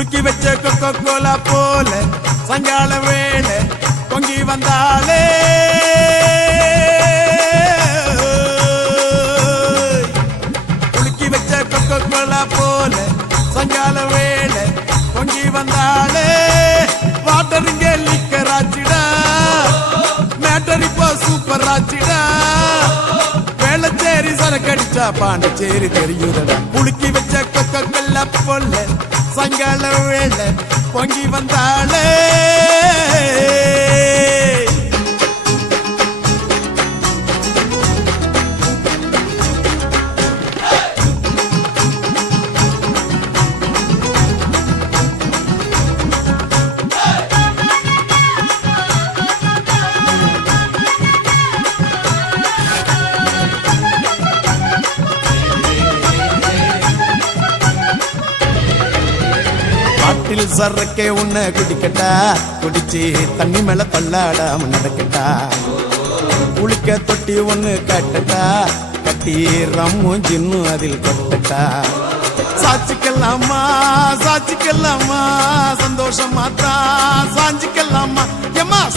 குலுக்கி வச்ச Coca Cola போல சாயங்கால வேளை பொங்கி வந்தாலே குலுக்கி வச்ச கொக்கோ கோலா போல சாயங்கால வேளை பொங்கி வந்தாலே வாட்டர் இங்கே லிக்கர் ஆச்சிடா மேட்டர் இப்போ சூப்பர் ஆச்சிடா வேளச்சேரி சரக்கடிச்சா பாண்டிச்சேரி தெரியுதடா குலுக்கி வச்ச கொக்கோ கோலா போல சாயங்கால வேளை பொங்கி வந்தாளே பாட்டில் சரக்கே உன்னை குடிக்கட்டா குடிச்சு தண்ணி மேல தள்ளாடாம நடக்கட்டா குளிக்க தொட்டி ஒண்ணு கட்டட்டா கட்டி ரம்மும் ஜின்னும் அதில் கொட்டட்டா சாச்சிக்கலாமா சந்தோஷமா தான் சாஞ்சிக்கலாமா எம்மா